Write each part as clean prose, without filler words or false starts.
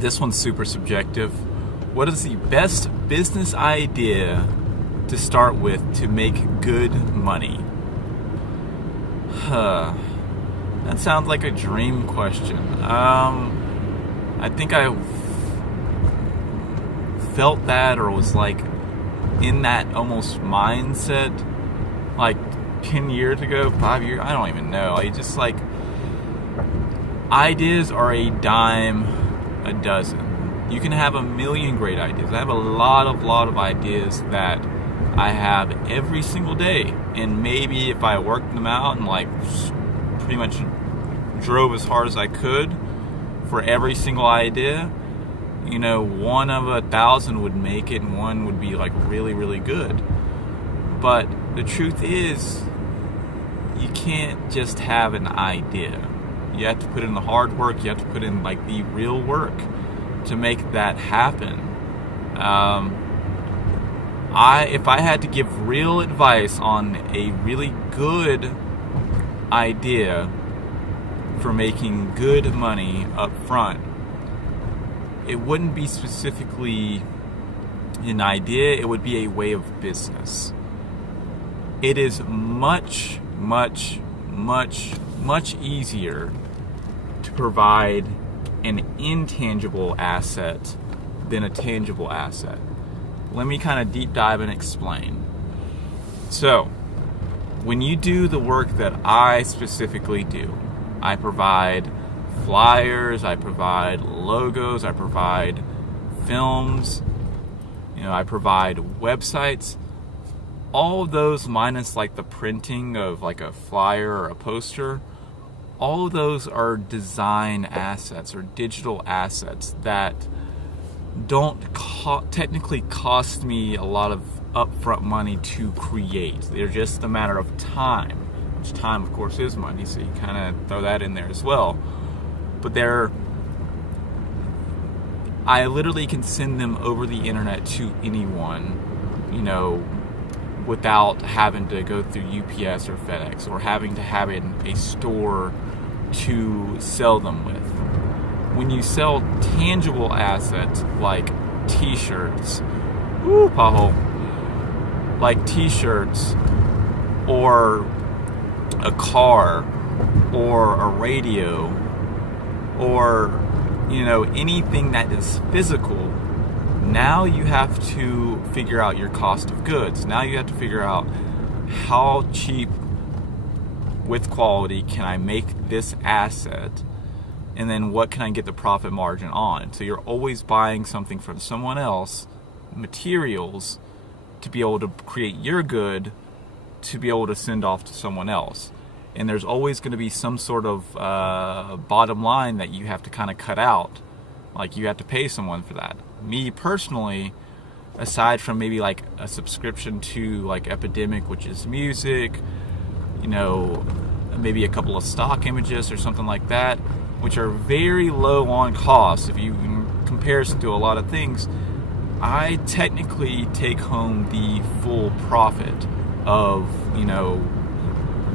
This one's super subjective. What is the best business idea to start with to make good money? That sounds like a dream question. I think I felt that, or was like in that almost mindset like 10 years ago, 5 years, I don't even know. I just like, ideas are a dime a dozen. You can have a million great ideas. I have a lot of ideas that I have every single day, and maybe if I worked them out and like pretty much drove as hard as I could for every single idea, you know, 1 of 1,000 would make it and one would be like really good. But the truth is, you can't just have an idea. You have to put in the hard work. You have to put in like the real work to make that happen. If I had to give real advice on a really good idea for making good money up front, it wouldn't be specifically an idea, it would be a way of business. It is much easier to provide an intangible asset than a tangible asset. Let me kind of deep dive and explain. So, when you do the work that I specifically do, I provide flyers, I provide logos, I provide films, I provide websites. All of those, minus like the printing of like a flyer or a poster, all of those are design assets or digital assets that don't technically cost me a lot of upfront money to create. They're just a matter of time, which time of course is money, so you kind of throw that in there as well. But I literally can send them over the internet to anyone, without having to go through UPS or FedEx or having to have a store to sell them with. When you sell tangible assets like t-shirts, like t-shirts or a car or a radio or anything that is physical, now you have to figure out your cost of goods. Now you have to figure out how cheap with quality can I make this asset, and then what can I get the profit margin on. So you're always buying something from someone else, materials, to be able to create your good, to be able to send off to someone else. And there's always going to be some sort of bottom line that you have to kind of cut out. Like you have to pay someone for that. Me personally, aside from maybe like a subscription to like Epidemic, which is music, maybe a couple of stock images or something like that, which are very low on cost if you in comparison to a lot of things, I technically take home the full profit of,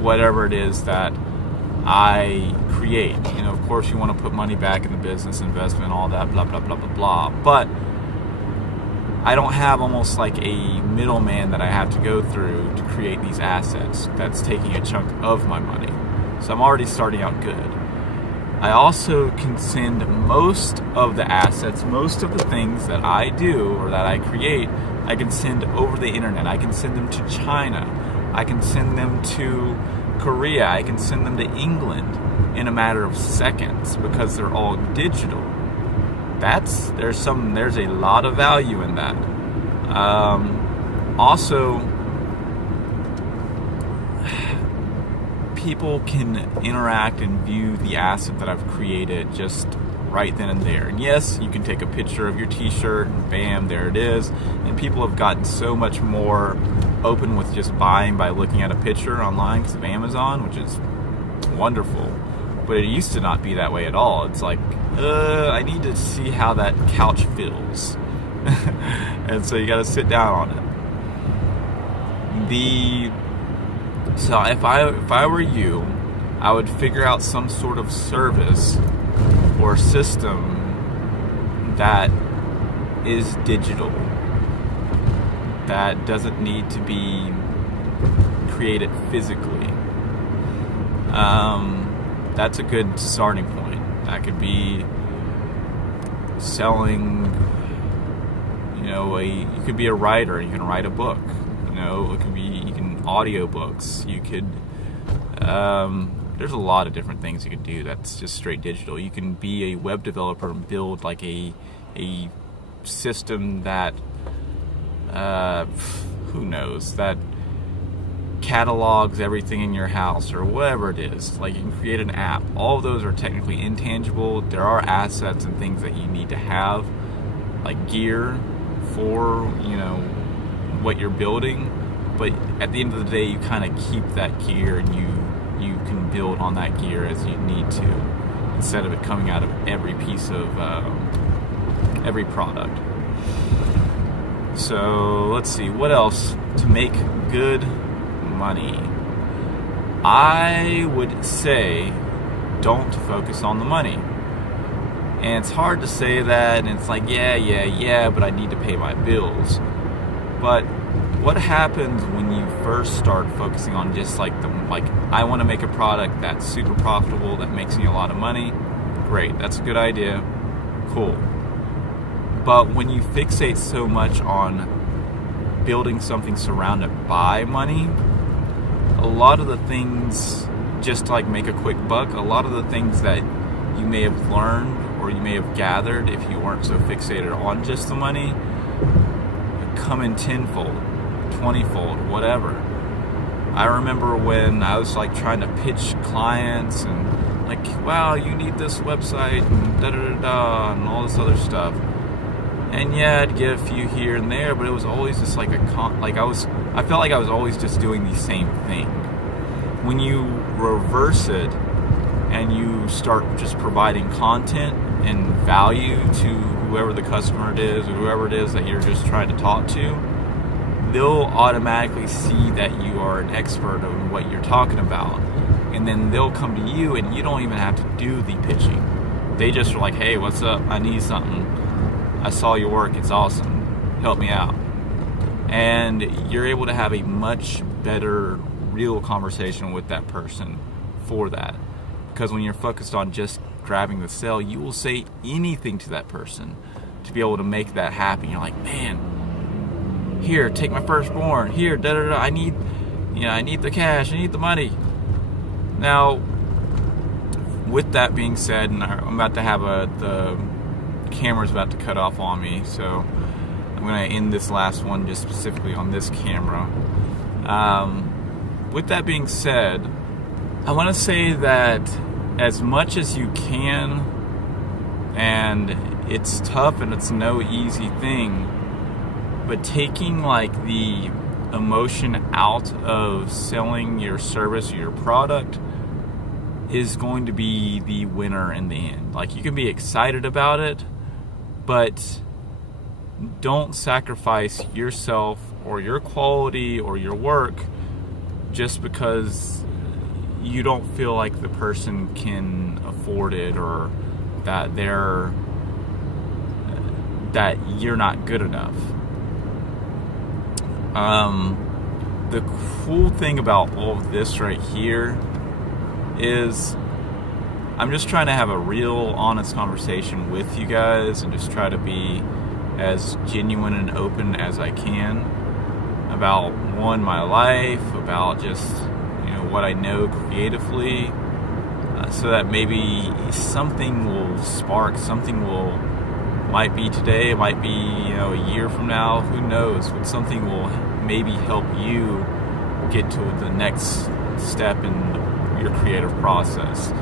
whatever it is that I create. Of course you want to put money back in the business, investment, all that, blah, blah, blah, blah, blah. But I don't have almost like a middleman that I have to go through to create these assets that's taking a chunk of my money. So I'm already starting out good. I also can send most of the assets, most of the things that I do or that I create, I can send over the internet. I can send them to China. I can send them to Korea. I can send them to England in a matter of seconds because they're all digital. There's a lot of value in that. Also, people can interact and view the asset that I've created just right then and there. And yes, you can take a picture of your t-shirt and bam, there it is. And people have gotten so much more open with just buying by looking at a picture online because of Amazon, which is wonderful. But it used to not be that way at all. It's like, I need to see how that couch feels. And so you got to sit down on it. So if I were you, I would figure out some sort of service or system that is digital, that doesn't need to be created physically. That's a good starting point. That could be selling, you could be a writer, you can write a book, it could be, you can audiobooks, you could, there's a lot of different things you could do that's just straight digital. You can be a web developer and build like a system that, who knows, that catalogs everything in your house or whatever it is. Like, you can create an app. All of those are technically intangible. There are assets and things that you need to have, like gear for, what you're building. But at the end of the day, you kind of keep that gear and you can build on that gear as you need to, instead of it coming out of every piece of every product. So let's see, what else to make good money? I would say don't focus on the money. And it's hard to say that, and it's like, yeah, but I need to pay my bills. But what happens when you first start focusing on just like I want to make a product that's super profitable, that makes me a lot of money? Great, that's a good idea. Cool. But when you fixate so much on building something surrounded by money, a lot of the things, just to like make a quick buck, a lot of the things that you may have learned or you may have gathered if you weren't so fixated on just the money come in tenfold, 20-fold, whatever. I remember when I was like trying to pitch clients and like, wow, you need this website and da-da-da-da and all this other stuff. And yeah, I'd get a few here and there, but it was always just like I felt like I was always just doing the same thing. When you reverse it and you start just providing content and value to whoever the customer it is or whoever it is that you're just trying to talk to, they'll automatically see that you are an expert on what you're talking about. And then they'll come to you and you don't even have to do the pitching. They just are like, hey, what's up? I need something. I saw your work. It's awesome. Help me out. And you're able to have a much better real conversation with that person for that. Because when you're focused on just grabbing the sale, you will say anything to that person to be able to make that happen. You're like, man, here, take my firstborn. Here, da-da-da. I need the cash. I need the money. Now, with that being said, and I'm about to have the camera's about to cut off on me, so I'm going to end this last one just specifically on this camera. With that being said, I want to say that as much as you can, and it's tough and it's no easy thing, but taking like the emotion out of selling your service or your product is going to be the winner in the end. Like, you can be excited about it, but don't sacrifice yourself or your quality or your work just because you don't feel like the person can afford it or that you're not good enough. The cool thing about all of this right here is I'm just trying to have a real honest conversation with you guys and just try to be as genuine and open as I can about my life, about just what I know creatively, so that maybe something will spark, might be today, it might be a year from now, who knows, but something will maybe help you get to the next step in your creative process.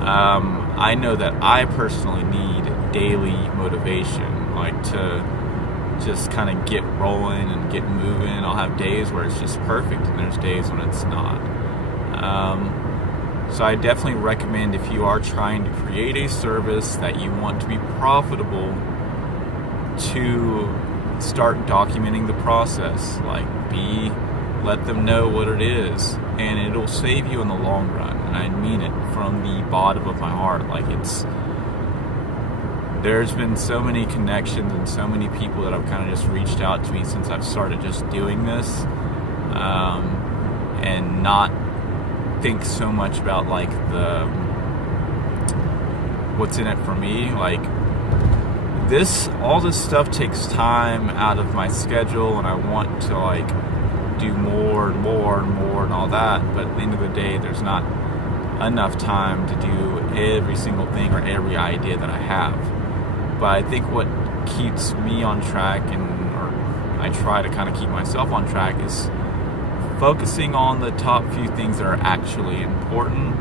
I know that I personally need daily motivation, like to just kind of get rolling and get moving. I'll have days where it's just perfect and there's days when it's not. So I definitely recommend, if you are trying to create a service that you want to be profitable, to start documenting the process. Let them know what it is, and it'll save you in the long run. And I mean it from the bottom of my heart. there's been so many connections and so many people that have kind of just reached out to me since I've started just doing this, and not think so much about like the what's in it for me. Like all this stuff takes time out of my schedule, and I want to like do more and more and more and all that, but at the end of the day there's not enough time to do every single thing or every idea that I have. But I think what keeps me on track, or I try to kind of keep myself on track, is focusing on the top few things that are actually important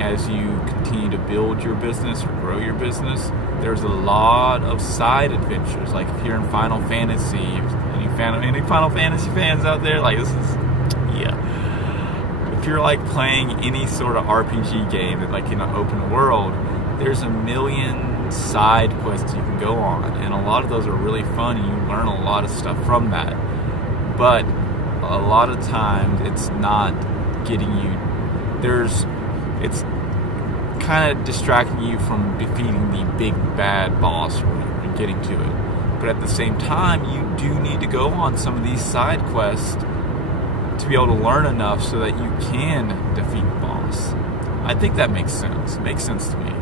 as you continue to build your business or grow your business. There's a lot of side adventures. Like if you're in Final Fantasy, any Final Fantasy fans out there, like this is, if you're like playing any sort of RPG game that like in an open world, there's a million side quests you can go on, and a lot of those are really fun and you learn a lot of stuff from that. But a lot of times it's not getting you, it's kind of distracting you from defeating the big bad boss or getting to it. But at the same time, you do need to go on some of these side quests to be able to learn enough so that you can defeat the boss. I think that makes sense. It makes sense to me.